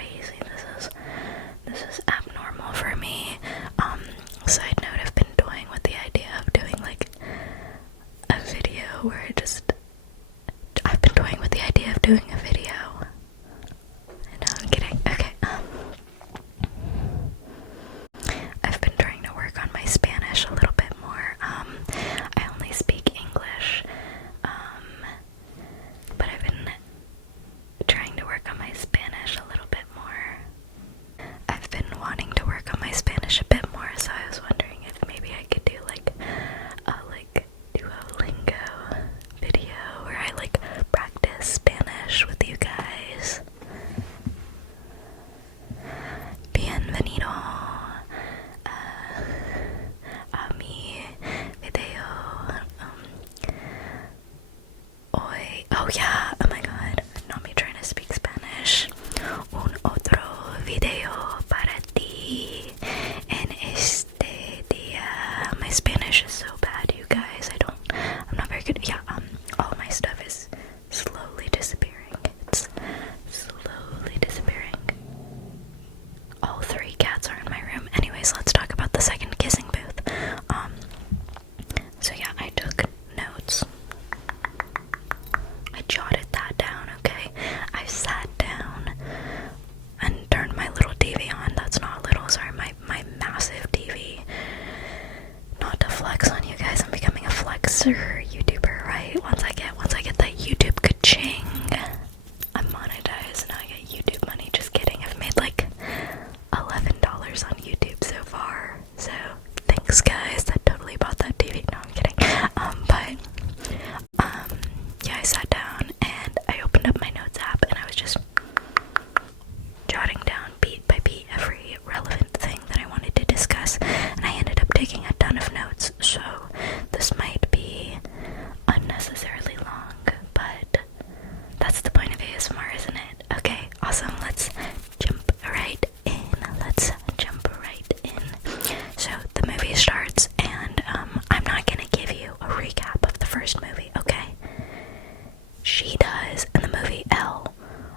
crazy. This is abnormal for me. Side note, I've been toying with the idea of doing like a video where I've been toying with the idea of doing a video. No, I'm kidding. Okay, I've been trying to work on my Spanish a little bit more. I only speak English, but I've been trying to work on my Spanish a little bit more. I've been wanting to work on my Spanish a bit more, so I was wondering if maybe I could do like a Duolingo video where I like practice Spanish with you guys. Bienvenido a mi video. Hoy, oh yeah, oh my god, not me trying to speak Spanish. Un otro video para ti en este día. My Spanish is so bad, you guys. I'm not very good. Yeah, all my stuff is slowly disappearing. It's slowly disappearing. All 3 cats are in my room. Anyways, let's talk about the second kissing booth. So yeah, I took notes. I jotted that down, okay? I sat down and turned my little TV on. That's not little, sorry, my massive TV. Not to flex on you guys, I'm becoming a flexer YouTuber, right? Once I get that YouTube ka-ching, I'm monetized and I get YouTube money. Just kidding, I've made like $11 on YouTube so far. So thanks guys, that totally bought that TV. No, I'm kidding. Yeah, I sat down and I opened up my notes app and I was just jotting down beat by beat every relevant thing that I wanted to discuss, and I ended up taking a ton of notes, so this might be unnecessarily long, but that's the point of ASMR, isn't it? Okay, awesome, let's jump right in. So the movie starts, and I'm not gonna give you a recap of the first movie, okay? She does in the movie. Elle,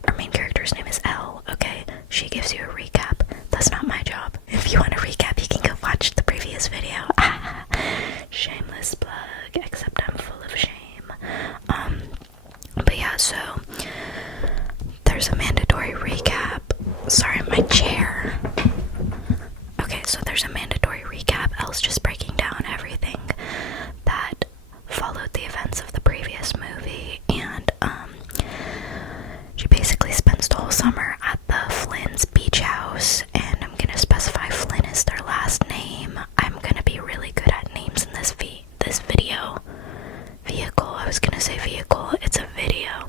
our main character's name is Elle, okay? She gives you a recap. That's not my job. If you want a recap, you can go watch the previous video. Shameless plug, except I'm full of shame. But yeah, so there's a mandatory recap. Sorry, my chair. Okay, so there's a mandatory recap. Elle's just breaking down everything that followed the events of the previous movie, and she basically spends the whole summer at the Flynn's beach house, and I'm gonna specify Flynn is their last name. I'm gonna be really good at names in this video. Vehicle, I was gonna say vehicle, it's a video.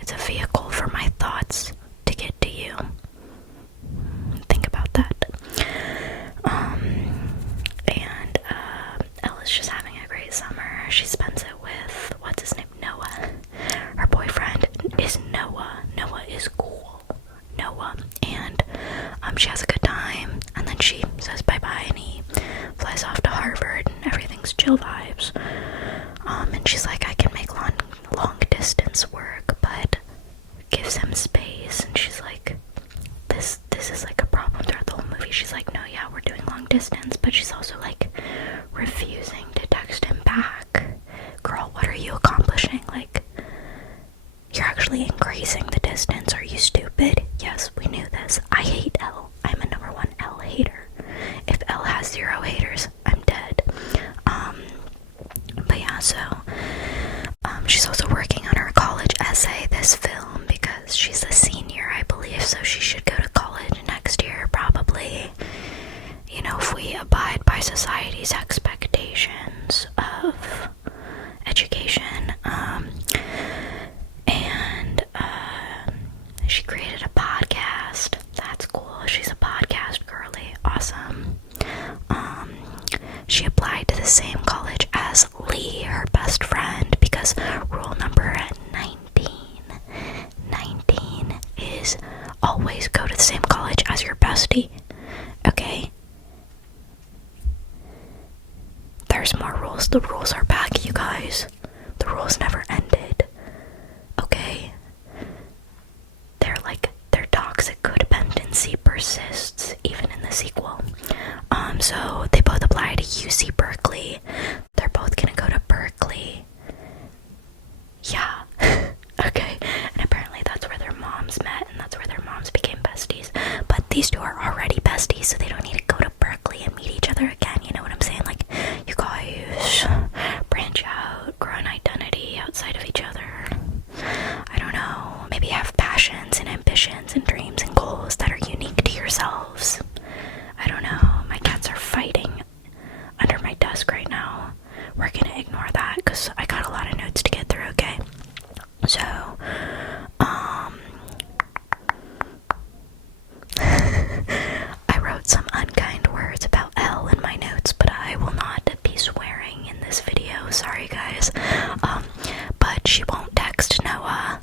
It's a vehicle for my thoughts to get to you. Think about that. And Ella's just having a great summer. She spends it with, what's his name? Noah. Her boyfriend is Noah. Noah is cool. Noah. And she has a good time, and then she says bye-bye, and he flies off to Harvard, and everything's chill vibes. And she's like, I can make long distance work, but gives him space, and she's like, this is like a problem throughout the whole movie. She's like, no, yeah, we're doing long distance, but she's also like refusing to text him back. Girl, what are you accomplishing? Like, you're actually increasing the distance. Are you stupid? Yes, we knew this. I hate Elle. I'm a #1 Elle hater. If Elle has 0 haters, I'm dead. But yeah, so she's also working on her college essay this film because she's a senior, I believe, so she should go to college next year, probably. You know, if we abide by society's expectations of education. And she created a podcast. That's cool. She's a podcast girly. Awesome. She applied to the same college as Lee, her best friend, because rule number 19 is always go to the same college as your bestie. Okay? There's more rules. The rules are back, you guys. The rules never ended. Okay? They're toxic codependent so they both apply to UC Berkeley. They're both gonna go to Berkeley. Yeah. Okay. And apparently that's where their moms met, and that's where their moms became besties. But these two are already besties, so they don't need to go to Berkeley and meet each other again. You know what I'm saying? Like, you guys branch out, grow an identity outside of each other. I don't know. Maybe have passions and ambitions and dreams and goals that are unique to yourselves. I don't know. My cats are fighting under my desk right now. We're gonna ignore that because I got a lot of notes to get through, okay? So, I wrote some unkind words about Elle in my notes, but I will not be swearing in this video. Sorry, guys. But she won't text Noah.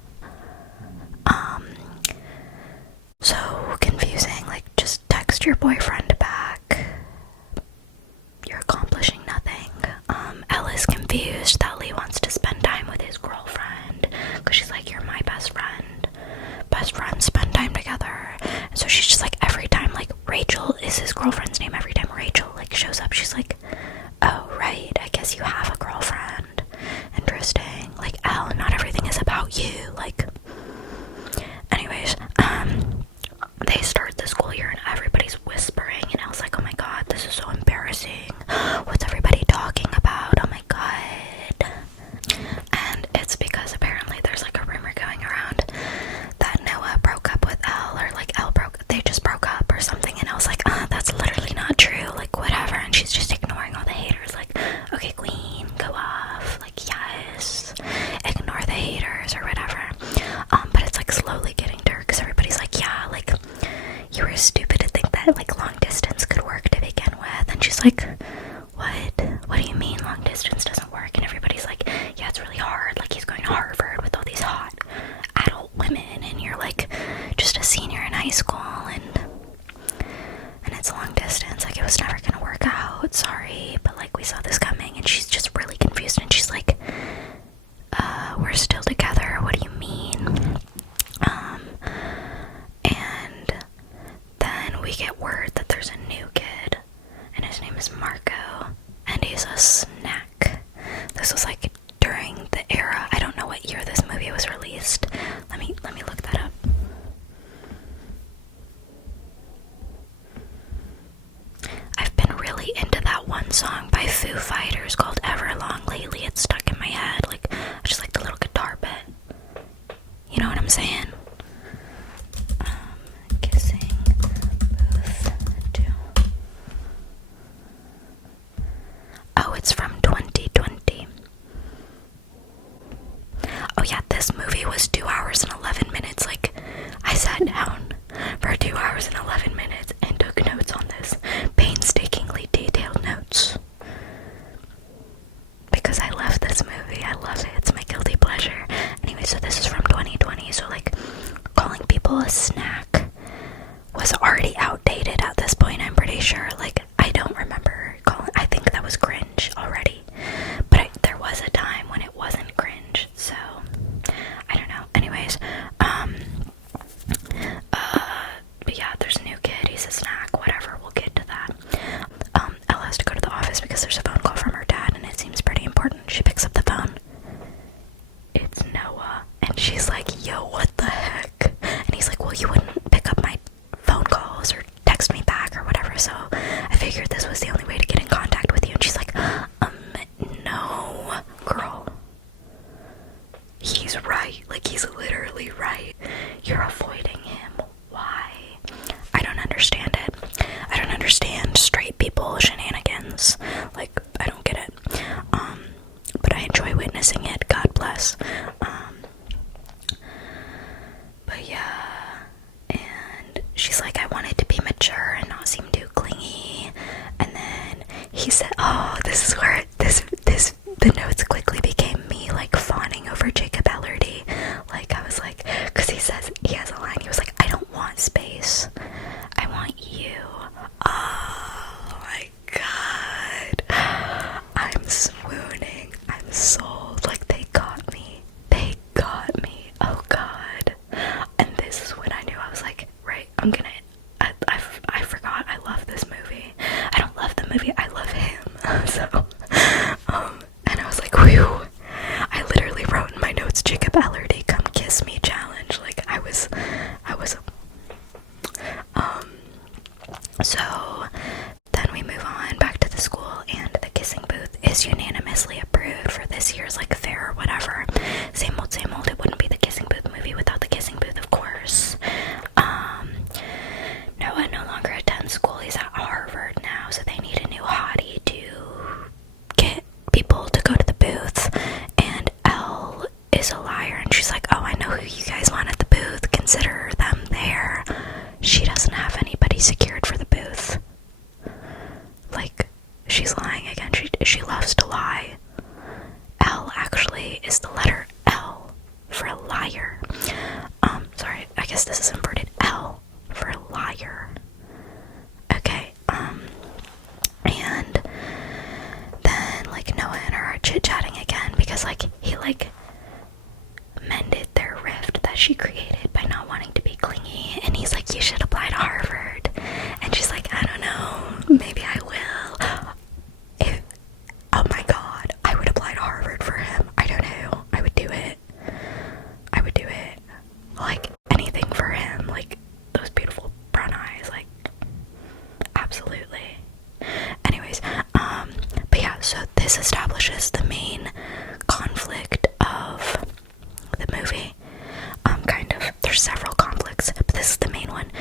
So confusing. Like, just text your boyfriend back. You're accomplishing nothing. Elle is confused that Lee wants to spend time with his girlfriend because she's like, you're my best friend. Best friends spend time together. And so she's just like, every time, like, Rachel is his girlfriend's name. Every time Rachel, like, shows up, she's like, oh, right, I guess you have a girlfriend. Interesting. Like, Elle, not everything is about you. Like, anyways, they start the school year and everybody's whispering, and I was like, oh my god, this is so embarrassing. What's everybody talking about? Oh my god. And it's because apparently there's like a rumor going around that Noah broke up with Elle, or like they just broke up or something, and I was like, that's literally not true, like, whatever. And she's just ignoring all the haters, like, okay, queen, go off, like, yes, ignore the haters or whatever. But it's like slowly getting to her because everybody's like, yeah, like, you were stupid to think that like long distance could work to begin with. And she's like, what do you mean long distance doesn't work? And everybody's like, yeah, it's really hard, like, he's going to Harvard with all these hot adult women, and you're like just a senior in high school, and it's long distance, like, it was never gonna work out, sorry, but like, we saw this coming. And she's just really confused, and she's like, we're still together, what do you mean? And then we get word that there's a new kid, and his name is Marco, and he's a snack. This was like during the era, I don't know what year this movie was released. Let me look that up. I've been really into that one song by Foo Fighters called Everlong lately. It's stuck in my head. Like, I just like the little guitar bit. You know what I'm saying? Kissing Booth 2. Oh, it's from 2020. Oh yeah, this movie was 2 hours and 11 minutes. Like, I sat down for 2 hours and 11 minutes and took notes on this. Painstakingly detailed notes. Because I love this movie. I love it. It's my guilty pleasure. Anyway, so this is from 2020. So, like, calling people a snack was already outdated at this point, I'm pretty sure. Like, I don't remember I think that was cringe already. But there was a time when it wasn't cringe. So, I don't know. Anyways, but yeah, there's a new kid. He's a snack. Whatever. We'll get to that. Elle has to go to the office because there's a phone call from her dad, and it seems pretty important. She picks up the phone. It's Noah. And she's like, yo, what the heck? And he's like, well, you wouldn't pick up my phone calls or text me back or whatever, so I figured this was the only way to get in contact with you. And she's like, no, girl. He's right. Like, he's literally right. You're avoiding him. Why? I don't understand it. I don't understand straight people shenanigans. Like, I don't get it. But I enjoy witnessing it. God bless. But yeah. And she's like, I wanted to be mature and not seem too clingy. And then he said, oh, this is where the notes quickly became me, like, fawning over Jacob Elordi. Like, I was like, because he has a line, he was like, I don't want space, I want you. Oh my god, I'm swooning, I'm sold. Like, they got me, oh god. And this is when I knew, I was like, right, I forgot I love this movie. I don't love the So then we move on back to the school, and the kissing booth is unanimously approved for this year's like fair or whatever. Same old, same old. It wouldn't be the kissing booth movie without the kissing booth, of course. Noah no longer attends school. He's at Harvard now, so they need a new hottie to get people to go to the booth. And Elle is a liar, and she's like, oh, I know who you guys want at the booth. Consider them there. She doesn't have anybody secured for the booth. Like, she's lying again. She loves to lie. L actually is the letter L for a liar. Sorry, I guess this is inverted. L for a liar. Okay, and then, like, Noah and her are chit-chatting again because, like, he, like, mended their rift that she created by not wanting to be clingy, and he's like, you should apply to Harvard. And she's like, I don't know, maybe I will. Oh my god, I would apply to Harvard for him. I don't know, I would do it. Like, anything for him, like, those beautiful brown eyes, like, absolutely. Anyways, but yeah, so this establishes the main conflict of the movie. Kind of, there's several conflicts, but this is the main one.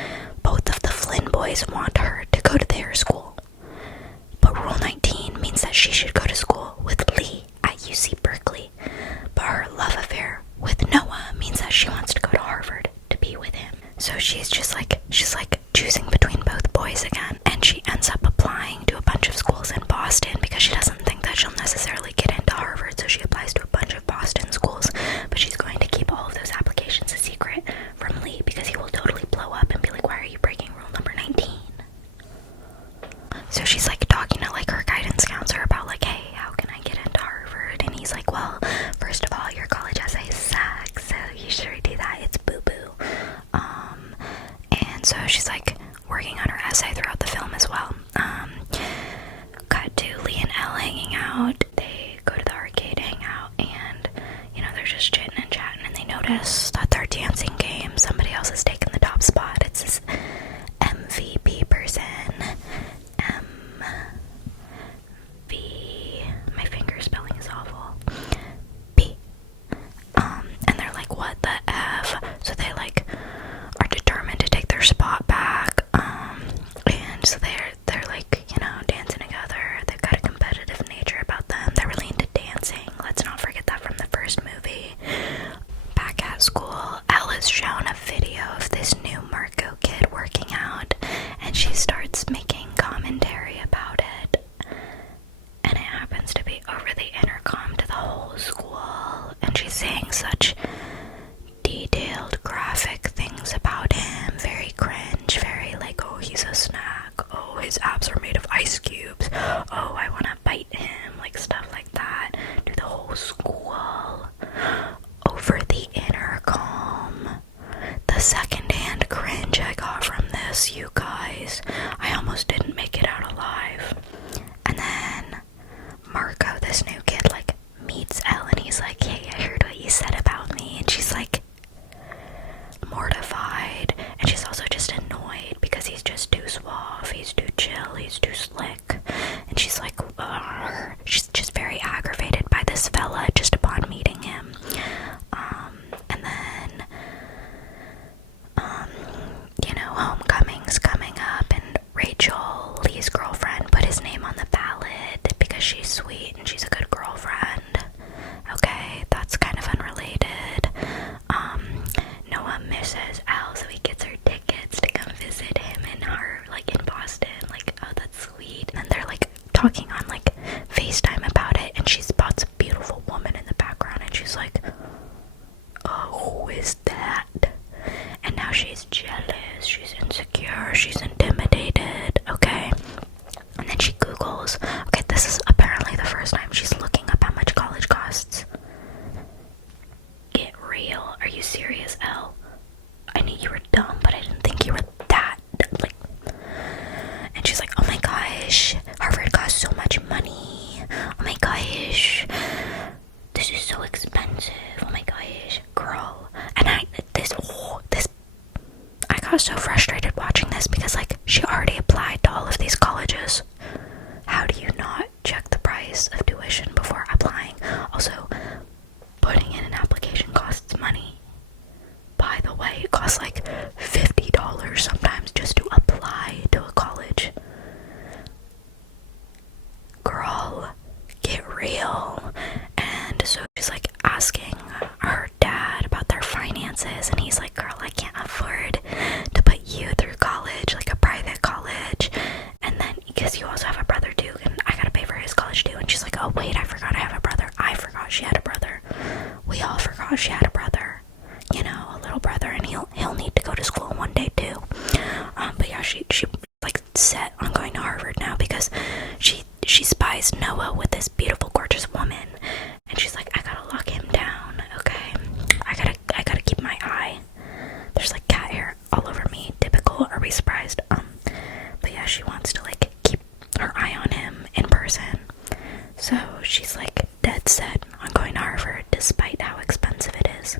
Both of the Flynn boys want her to go to their school, but Rule 19 means that she should go to school with Lee at UC Berkeley. But her love affair with Noah means that she wants to go to Harvard to be with him. So she's like choosing between both boys again, and she ends up applying to a bunch of schools in Boston because she doesn't think that she'll necessarily get into Harvard, so she applies to a bunch of Boston schools, but she's going to keep all of those applications a secret from Lee because he will totally blow up and be like, why are you breaking rule number 19? So she's like talking to like her guidance counselor about like, hey, how can I get into Harvard? And he's like, well, first of all, your college essay sucks, so you should redo that. It's boo-boo. And so she's like working on her essay throughout the film as well. Cut to Lee and Elle hanging out. They go to the arcade hangout, and you know, they're just chitting and chatting, and they notice that their dancing game, somebody else has taken the top spot. It's this MVP person. My finger spelling is awful. B. And they're like, what the F? So they like are determined to take their spot back. And so they're like, you know, dancing together. They've got a competitive nature about them. They're really into dancing. Let's not forget that from the first movie. Back at school, Elle is shown a video of this new Marco kid working out, and she starts making commentary about it. And it happens to be over the intercom to the whole school, and she's saying such detailed, graphic things about him. Very cringe, very like, oh, he's a snack, oh, his abs are made of ice cubes, oh, I want to bite him, like stuff like that, to the whole school, over the intercom. The secondhand cringe I got from this, you guys, I almost didn't make it out alive. And then Marco, this new kid, like, meets Elle, and he's like, hey, I heard what you said about me, and she's like mortified, and she's also just annoyed because he's just too suave, he's too chill, he's too slick, and she's like, she's just very aggravated by this fella just upon meeting him. And then, you know, homecoming's coming up, and this because, like, she already applied to all of these colleges. How do you not check the price of tuition before applying? Also, putting in an application costs money. By the way, it costs like $50 sometimes just to apply to a college. Girl, get real. And so she's like asking her dad about their finances, and he's like, girl, I can't afford to put you through college, like a private college. And then, because you also have a brother too, and I gotta pay for his college too. And she's like, oh wait, I forgot I have a brother. I forgot she had a brother. We all forgot she had a brother. You know, a little brother, and he'll need to go to school one day too. But yeah, she like set on going to Harvard now because she spies Noah with this beautiful, gorgeous woman, and she's like, I gotta lock him down, okay? I gotta keep my eye. There's like cat hair all over me. Typical. Are we surprised? But yeah, she wants to like keep her eye on him in person. So she's like dead set on going to Harvard despite how expensive it is.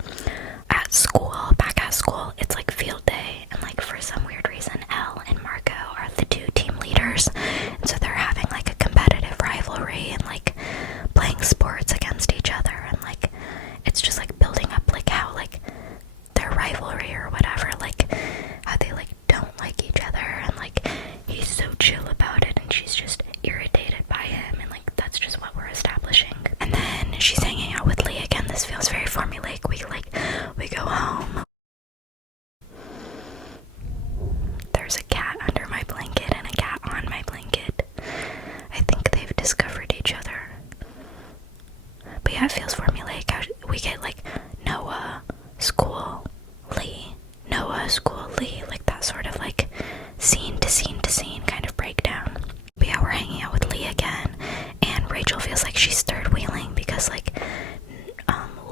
Back at school, it's like field day, and like for some weird reason, Elle and Marco are the two team leaders, and so they're having like a competitive rivalry and like playing sports against each other, and like it's just like building up like how like their rivalry or whatever, like how they like don't like each other, and like he's so chill about it and she's just irritated by him, and like that's just what we're establishing. And then she's hanging out with Lee again. This feels very formulaic. We go home. There's a cat under my blanket and a cat on my blanket. I think they've discovered each other. But yeah, it feels formulaic how we get like Noah, school, Lee, Noah, school, Lee, like that sort of like scene to scene to scene kind of breakdown. But yeah, we're hanging out with Lee again, and Rachel feels like she's third wheeling because like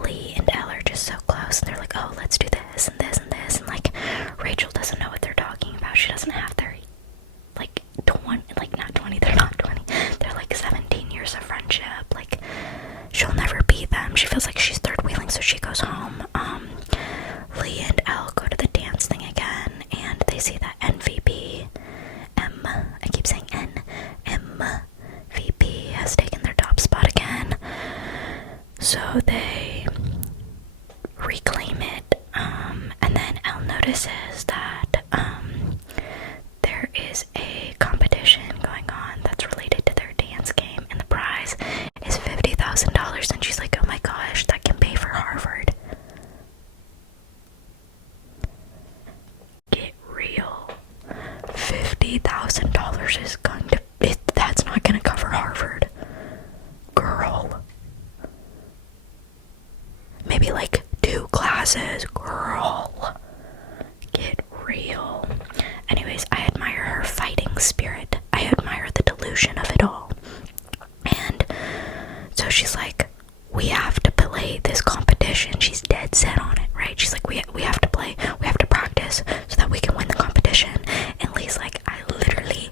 Lee and Elle are just so close, and they're like, oh, let's do this and this and this, and like Rachel doesn't know what they're talking about. She doesn't have their like 20, like not 20, they're not 20, they're like 17 years of friendship. Like she'll never beat them. She feels like she's third wheeling, so she goes home. Lee and Elle go to the dance thing again, and they see that I keep saying MVP has taken their top spot again, so they reclaim it, and then Elle notices that there is a competition going on that's related to their dance game, and the prize is $50,000, and she's like, oh my gosh, that can pay for Harvard. Get real. $50,000 is going to, that's not going to cover Harvard. Girl. Maybe like 2 classes. Girl. Get real. Anyways, I admire her fighting spirit. I admire the delusion of it all. And so she's like, we have to play this competition. She's dead set on it, right? She's like, we have to play, we have to practice so that we can win the competition. And Lee's like, I literally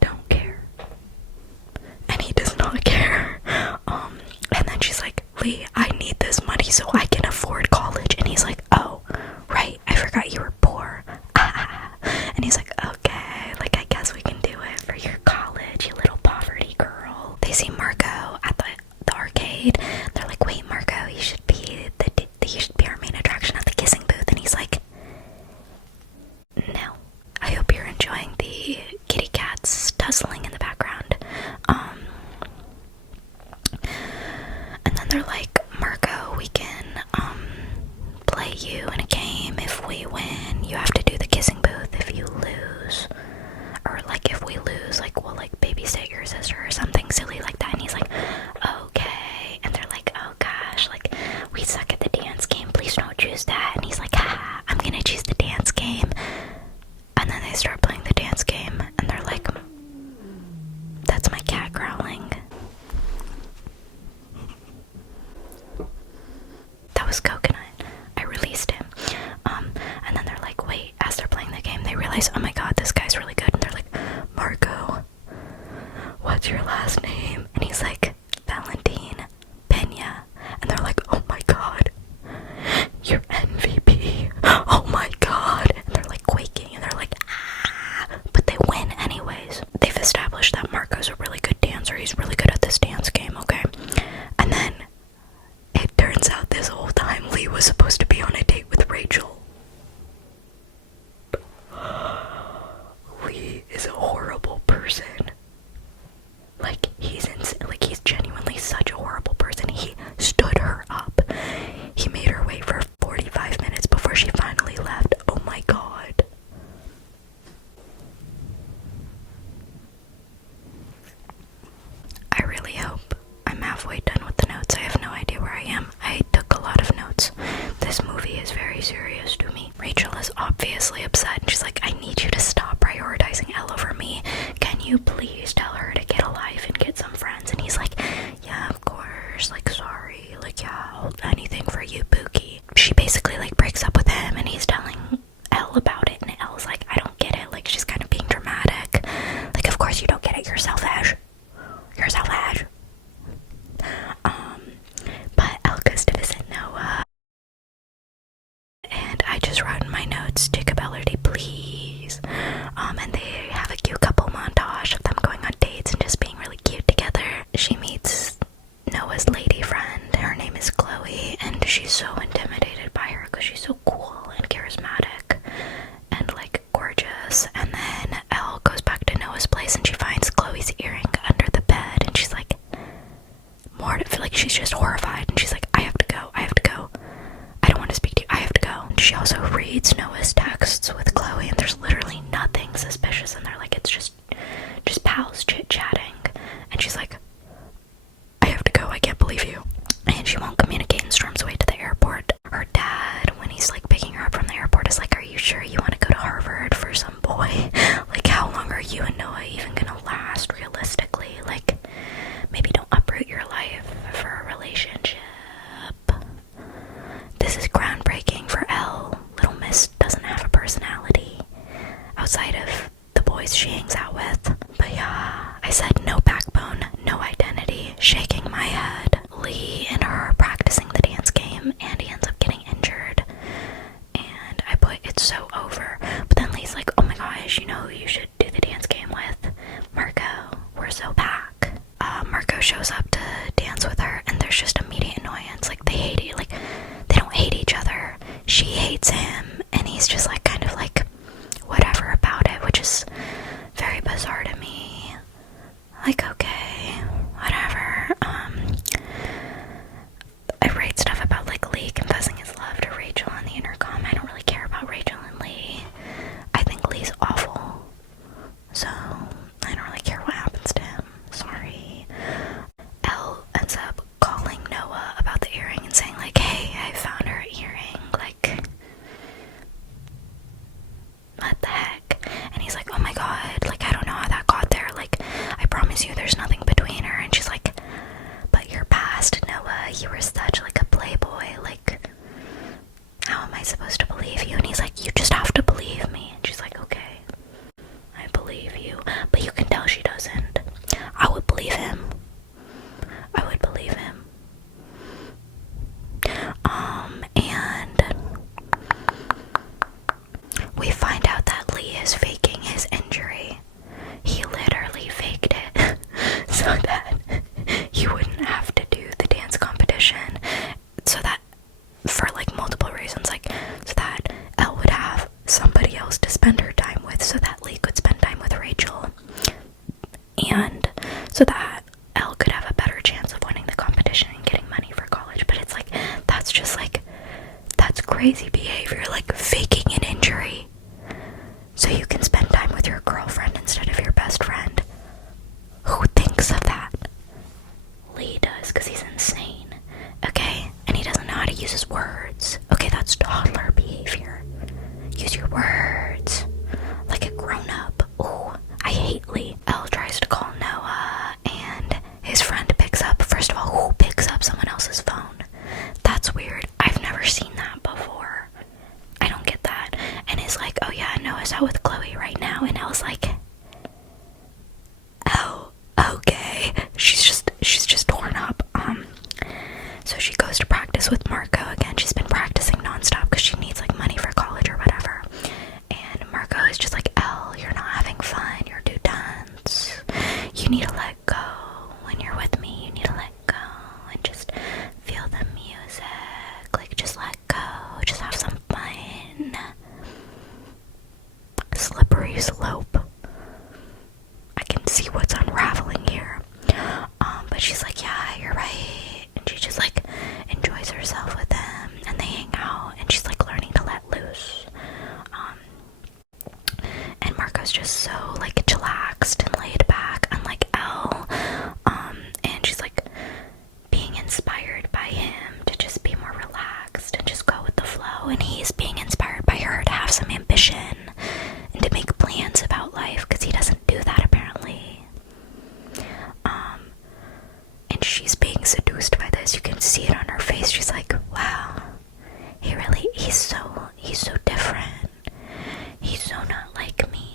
don't care. And he does not care. And then she's like, Lee, I need this money so I can afford college. And he's like, oh, right, I forgot you were poor. And he's like, okay, like I guess we can do it for your college, you little poverty girl. They see Marco at the arcade. They're like, wait, Marco, you should be our main attraction at the kissing booth. And he's like, no. I hope you're enjoying the kitty cats tussling in the background. And then they're like, Marco, we can play you in a game. If we win, you have to do the kissing booth. If you lose, or like if we lose, like we'll like babysit your sister or something silly like that. And he's like, okay. And they're like, oh gosh, like we suck at the dance game, please don't choose that. And he's like, ha, I'm gonna choose the dance game. And then they start playing the dance game, and they're like, that's my cat growling. That was Coconut. I released him. And then they're like, wait, as they're playing the game, they realize, oh my god, this guy's really good. And they're like, Marco, what's your last name? And he's like, Valentin Pena. And they're like, oh my god, you're MVP. Oh my god. And they're like quaking and they're like, ah. But they win anyways. They've established that Marco's a really good dancer. He's really good at this dance game, okay? And then it turns out this whole time Lee was supposed to be on a date with Rachel. Lee is a horrible person. Like, he's genuinely such a horrible person. He stood her up. He made her wait for 45 minutes before she finally left. Oh my god. I really hope I'm halfway done with the notes. I have no idea where I am. I took a lot of notes. This movie is very serious to me. Rachel is obviously upset and she's like, I need you to stop prioritizing Elle over me. Can you please tell her to get a life and get some friends? And he's like, yeah, of course, like, sorry, like, yeah, I'll do anything for you, Pookie. She basically like breaks up with him and he's telling Elle about it, and Elle's like, I don't get it. Like, she's kind of being dramatic. Like, of course you don't get it, you're selfish. You're selfish. But Elle goes to visit Noah. And I just wrote in my notes, Jacob Elordi, please. And they have a cute couple montage of them going on dates and just being really cute together. She meets Noah's lady friend. Her name is Chloe, and she's so intimidated by her because she's so cool and charismatic and like gorgeous. And then Elle goes back to Noah's place and she finds Chloe's earring under the bed, and she's like, like, she's just horrified, and she's like, I have to go, I don't want to speak to you, I have to go. And she also reads Noah's texts with Chloe, and there's literally nothing suspicious in there. Like, it's just pals chit-chatting, and she's like, I have to go, I can't believe you. And she won't communicate and storms away to the airport. Her dad, when he's like picking her up from the airport, is like, are you sure you want to go to Harvard for some boy? Like, how long are you and Noah even gonna last realistically? Like, maybe don't uproot your life for a relationship. This is groundbreaking for Elle. Little Miss doesn't have a personality outside of the boys she hangs out with. But yeah, I said no backbone, no identity, shaking my head. Lee and her are practicing the dance game, and he ends up getting injured. And I put, it's so over. But then Lee's like, oh my gosh, you know who you should do the dance game with? Marco. We're so back. Marco shows up to dance with her, and there's just immediate annoyance. Like, they hate it. Like, they don't hate each other. She hates him, and he's just like kind of like whatever about it, which is very bizarre to me. Like, okay, whatever. I write stuff about like Lee confessing his love to Rachel on the intercom. I don't really care about Rachel and Lee. I think Lee's awful, so I don't really care what happens to him. Sorry. Elle ends up calling Noah about the earring and saying like, hey, I found her earring, like, what the heck? And he's like, oh my god, like, I don't know how that got there, like, I promise you there's nothing between her. And she's like, but you're past, Noah, you were such like a playboy, like, how am I supposed to believe you? And he's like, you just have to believe me. And she's like, okay, I believe you. But you can tell she doesn't. I would believe him. I would believe him. And we find out that Lee is faking his injury. He literally faked it so that he wouldn't have to do the dance competition. So that, for like multiple reasons, like, so that Elle would have somebody else to spend her time with, so that Lee could spend time with Rachel, and so that Elle could have a better chance of winning the competition and getting money for college. But it's like, that's just like, that's crazy behavior, like faking an injury so you can spend time with your girlfriend instead of your best friend. Who thinks of that? Lee does, because he's insane, okay? And he doesn't know how to use his words. Okay, that's toddler behavior. Use your words like a grown-up. Ooh, I hate Lee. Elle tries to call Noah, and his friend picks up. First of all, who picks up someone else's phone? That's weird. I've never seen that before. I don't get that. And is like, oh yeah, Noah's out with Chloe right now. And Elle's like, oh, okay. She's just torn up. So she goes to practice with Marco again. She's been practicing nonstop and he's being inspired by her to have some ambition and to make plans about life, because he doesn't do that apparently. And she's being seduced by this. You can see it on her face. She's like, wow, he's so different. He's so not like me.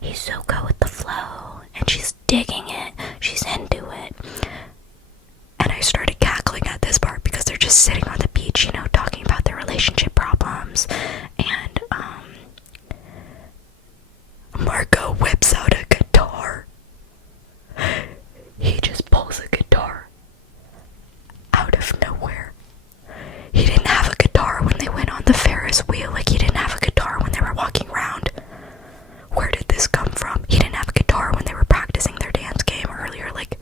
He's so go with the flow. And she's digging it. She's into it. And I started cackling at this part because they're just sitting on the beach, you know, talking about their relationship problems. And, Marco whips out a guitar. He just pulls a guitar out of nowhere. He didn't have a guitar when they went on the Ferris wheel. Like, he didn't have a guitar when they were walking around. Where did this come from? He didn't have a guitar when they were practicing their dance game earlier. Like,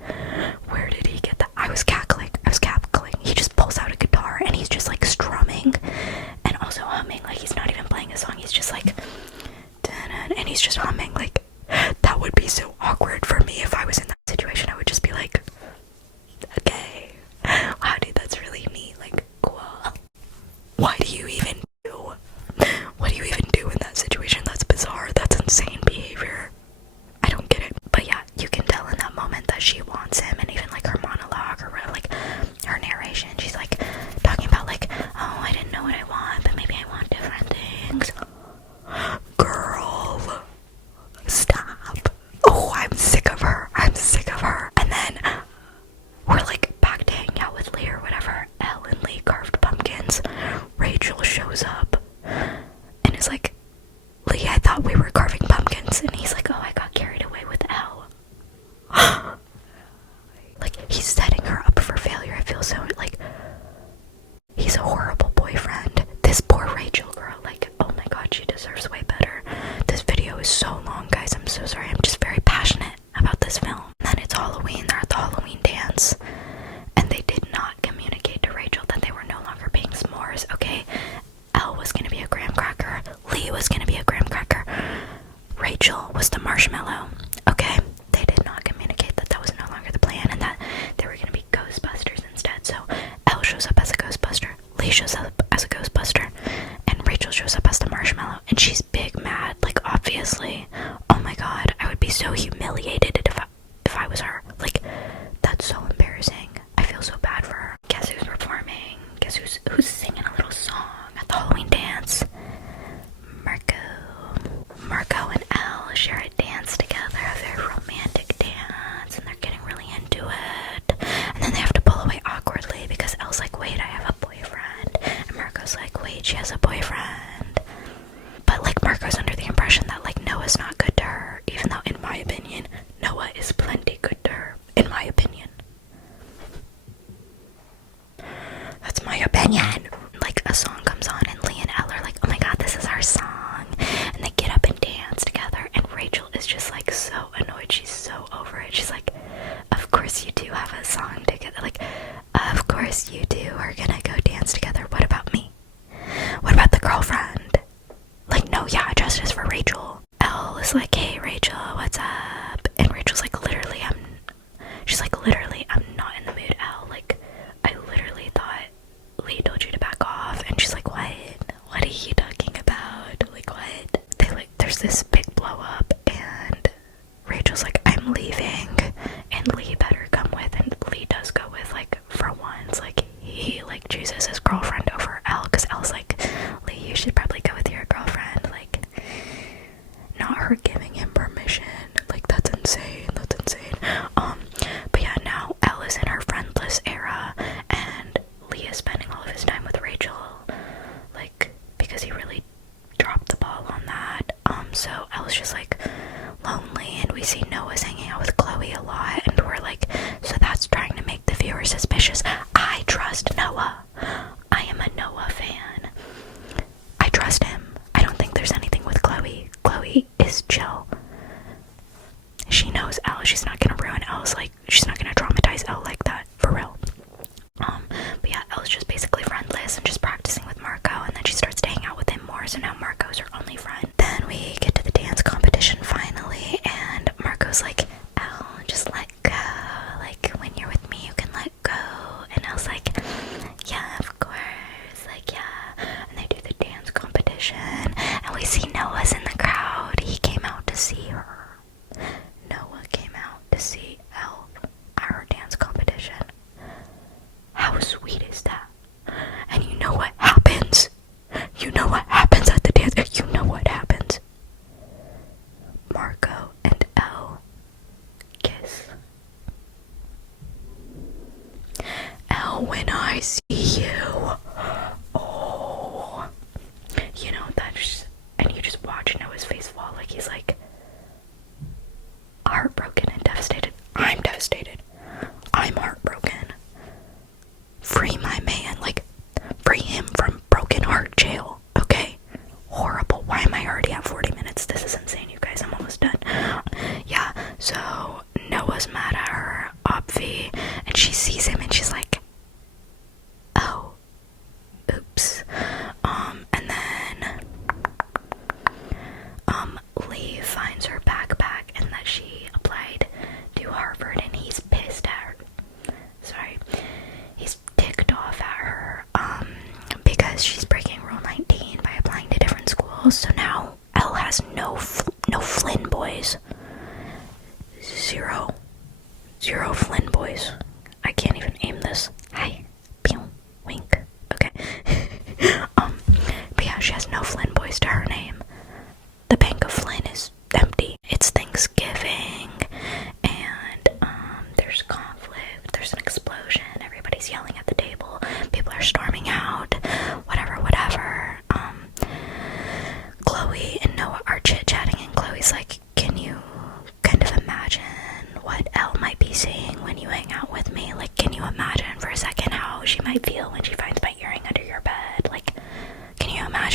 where did he get that? I was cackling. He just pulls out a guitar and he's just like strumming and also humming. Like, he's not even playing a song. He's just like, and he's just humming. Like, that would be so awkward for me if I was in that situation. I would just be like, okay, wow, dude, that's really neat. Like, cool. What do you even do in that situation? That's bizarre. That's insane behavior. I don't get it. But yeah, you can tell in that moment that she wants him, and even like her monologue or like her narration, she's like talking about like, oh, I didn't know what I want, but maybe I want different things. Girl, stop. Oh, I'm sick of her. And then we're like back to hang out with Lee or whatever. Elle and Lee carved pumpkins. Rachel shows up and is like, Lee, I thought we were carving pumpkins. And he's like, oh, I got carried away with Elle. Like, he's setting her up for failure. I feel so like he's a horrible boyfriend. This poor Rachel girl, like, oh my god, she deserves way better. This video is so long, guys. I'm so sorry. I'm just very passionate about this film. And then it's Halloween. They're at the Halloween dance. And they did not communicate to Rachel that they were no longer being s'mores, okay? Elle was gonna be a graham cracker. Lee was gonna be a graham cracker. Rachel was the marshmallow, okay? They did not communicate that that was no longer the plan and that they were gonna be Ghostbusters instead. So Elle shows up as a Ghostbuster, Lee shows up as a Ghostbuster, and Rachel shows up as the marshmallow. And she's big mad, like, obviously. Oh my god, I would be so humiliated if I was her. Like, that's so embarrassing. I feel so bad for her. Guess who's performing? Guess who's singing a little song at the Halloween dance? Marco and Elle share a dance together, a very romantic dance, and they're getting really into it. And then they have to pull away awkwardly because Elle's like, wait, I have a boyfriend. And Marco's like, wait, she has a boyfriend. But like, Marco's under the impression that like Noah's not good to her, even though in my opinion, Noah is plenty good to her, in my opinion. That's my opinion. Like, a song comes on and Lee and Elle are like, oh my god, this is our song. And they get up and dance together, and Rachel is just like so annoyed. She's so over it. She's like, of course you two have a song together. Like, of course you two are gonna go dance together. What about me? What about the girlfriend? Like, no, yeah, justice for Rachel. Elle is like, hey Rachel, what's up? And Rachel's like, she's like, literally, I'm not in the mood, Elle. Like, I literally thought Lee told you to back off. And she's like, what? What are you talking about? Like, what? There's this big blow up, and Rachel's like, I'm leaving, and Lee better come with. And Lee does go with, like, for once. Like, he like chooses his girlfriend over Elle, because Elle's like, Lee, you should probably go with your girlfriend. Like, not her giving him permission. Like, that's insane. But yeah, now Elle is in her friendless era, and Lee is spending all of his time with Rachel, like, because he really dropped the ball on that. So Elle's just like lonely, and we see Noah's hanging out with Chloe a lot, and we're like, so that's trying to make the viewer suspicious. I trust Noah. I am a Noah fan. I trust him. I don't think there's anything with Chloe. Chloe is chill. She knows Elle. She's not gonna ruin Elle's, like, she's not gonna traumatize Elle like that, for real. But yeah, Elle's just basically friendless and just practicing with Marco, and then she starts to hang out with him more, so now Marco's her only friend. Then we get to the dance competition finally, and Marco's like, Elle, just let go. Like, when you're with me, you can let go. And Elle's like, yeah, of course. Like, yeah. And they do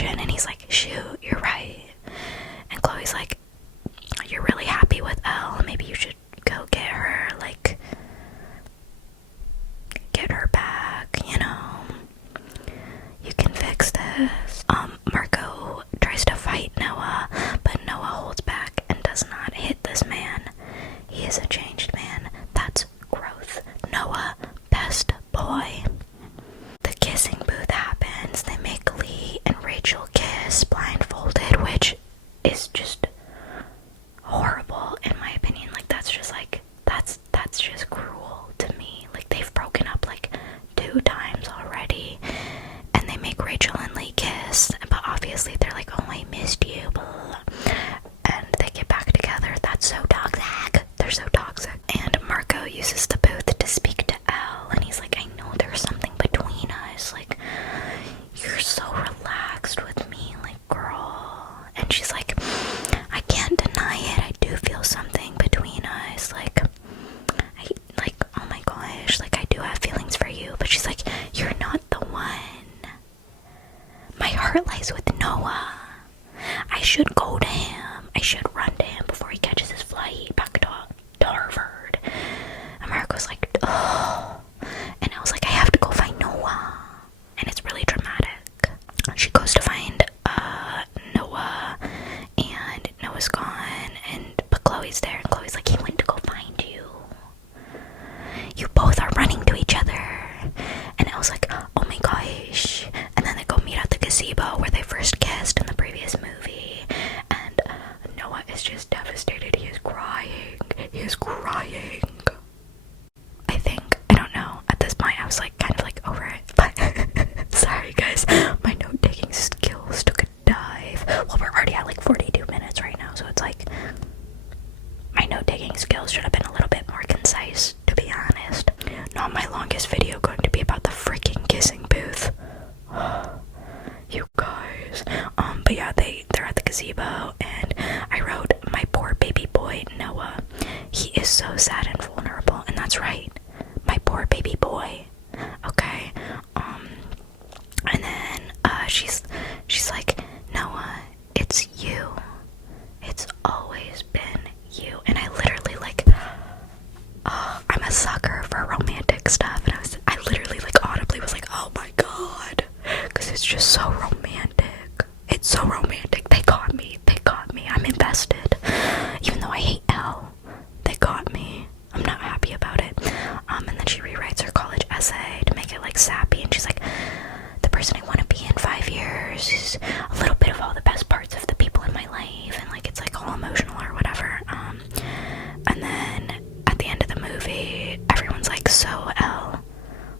decision, and he's like, shoot, you're right. And Chloe's like, you're really happy with Elle, maybe you should go get her, like, get her back, you know, you can fix this. Marco tries to fight Noah, but Noah holds back and does not hit this man. He is a changed man. That's growth. Noah, best boy. The kissing booth happens. They make Lee and Rachel kiss blindfolded, which is just horrible in my opinion. Like, that's just like, that's just cruel to me. Like, they've broken up like 2 times already, and they make Rachel and Lee kiss, but obviously they're like, oh, I missed you, blah, blah, blah. And they get back together. That's so toxic. They're so toxic. And Marco uses the booth to speak to Elle, and he's like, I know there's something between us, like, you're so relaxed with me, like, girl. And she's like, I can't deny it, I do feel something between us, like, oh my gosh, like, I do have feelings for you. But she's like, you're not the one. My heart lies with Noah. I should go to him. I should run to him before he catches his flight back to Harvard. And Marco's like, oh. And I was like, I have to go find Noah. And it's really dramatic. She goes to find Noah, and Noah's gone, but Chloe's there, and Chloe's like, he went to go find you. You both are running to each other. And I was like, oh my gosh. And then they go meet at the gazebo where they first kissed in the previous movie, and Noah is just devastated. He is crying. He is crying. I don't know, at this point I was like kind of like over it, but sorry guys, my note-taking skills took a dive. Well, we're already at like 42 minutes right now, so it's like my note-taking skills should have been a little bit more concise, to be honest. Not my longest video going to be about the freaking kissing booth. You guys. But yeah, they're at the gazebo, and I wrote, my poor baby boy Noah. He is so sad and vulnerable, and that's right. My poor baby boy. Okay. And then she's like, Noah, it's you. It's always been you. And I literally like, I'm a sucker for romantic stuff, and I literally like audibly was like, oh my god, because it's just so romantic. It's so romantic. They got me. I'm invested. Even though I hate Elle, they got me. I'm not happy about it. And then she rewrites her college essay to make it like sappy, and she's like, the person I want to be in 5 years is a little bit of all the best parts of the people in my life, and like it's like all emotional or whatever. And then at the end of the movie, everyone's like, so Elle,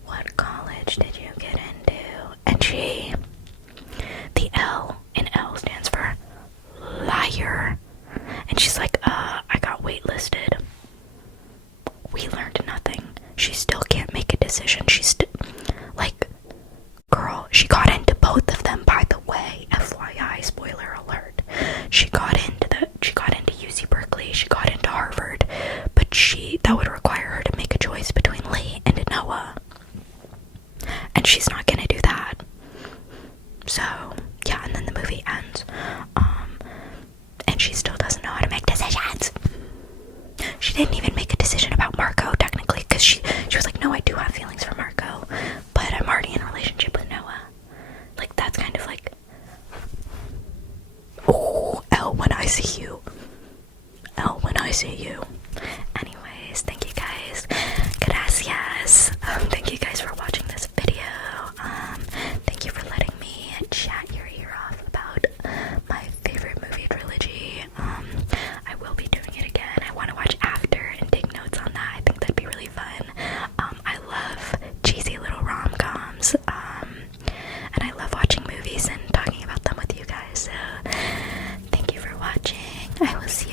what college did you get into? And the L in L stands for liar. And she's like, I got waitlisted. We learned nothing. She still can't make a decision. She's like, girl, she got into both of them, by the way. FYI, spoiler alert. She got into UC Berkeley, she got into Harvard, but that would require her to make a choice between Lee and Noah. And she's not gonna do that. So, yeah, and then the movie ends. And she still doesn't know how to make decisions. She didn't even make a decision about Marco, technically, because she was like, no, I do have feelings for Marco, but I'm already in a relationship with Noah. Like, that's kind of like, oh, Elle, when I see you. Elle, when I see you. Anyways, thank you guys. Gracias. Thank you guys for watching this video. Thank you for letting me chat your ear off about my favorite movie trilogy. I will be doing it again. I want to watch after and take notes on that. I think that'd be really fun. I love cheesy little rom-coms. And I love watching movies and talking about them with you guys. So thank you for watching. I will see